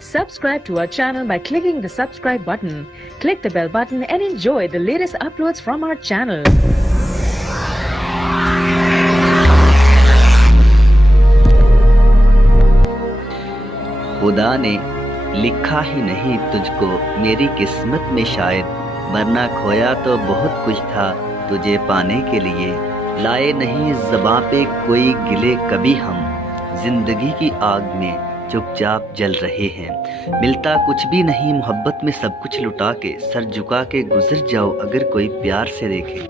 Subscribe to our channel by clicking the subscribe button. Click the bell button and enjoy the latest uploads from our channel. खुदा ने लिखा ही नहीं तुझको मेरी किस्मत में शायद, वरना खोया तो बहुत कुछ था तुझे पाने के लिए। लाए नहीं ज़बां पे कोई गिले कभी हम, जिंदगी की आग में चुपचाप जल रहे हैं। मिलता कुछ भी नहीं मोहब्बत में सब कुछ लुटा के, सर झुका के गुजर जाओ अगर कोई प्यार से देखे।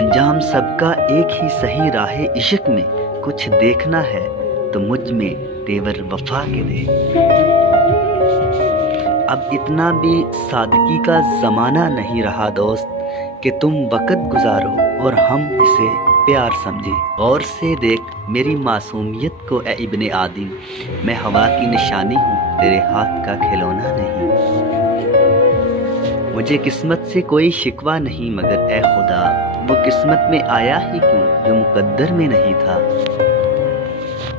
अंजाम सबका एक ही सही राह इश्क में, कुछ देखना है तो मुझ में तेवर वफा के दे। अब इतना भी सादगी का ज़माना नहीं रहा दोस्त, कि तुम वक़्त गुजारो और हम इसे प्यार समझे। गौर से देख मेरी मासूमियत को ए इब्ने आदिम, मैं हवा की निशानी हूँ तेरे हाथ का खिलौना नहीं। मुझे किस्मत से कोई शिकवा नहीं, मगर ए खुदा वो किस्मत में आया ही क्यों जो मुकद्दर में नहीं था।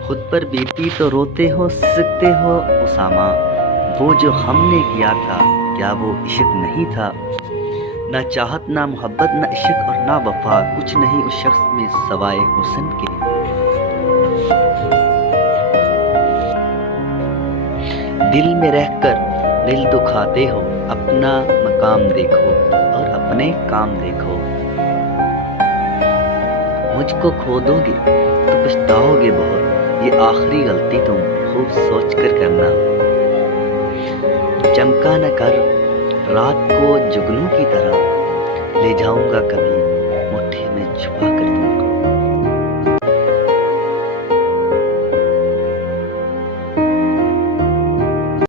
खुद पर बीती तो रोते हो सिसकते हो उसामा, वो जो हमने किया था क्या वो इश्क नहीं था। ना चाहत ना मोहब्बत ना इश्क और ना वफा, कुछ नहीं उस शख्स में सवाए हुस्न के। दिल में रहकर दिल दुखाते हो, अपना मकाम देखो और अपने काम देखो। मुझको खो दोगे तो पछताओगे बहुत, ये आखिरी गलती तुम खूब सोच कर करना। चमका न कर रात को जुगनू की तरह, ले जाऊंगा कभी मुट्ठी में छुपा कर।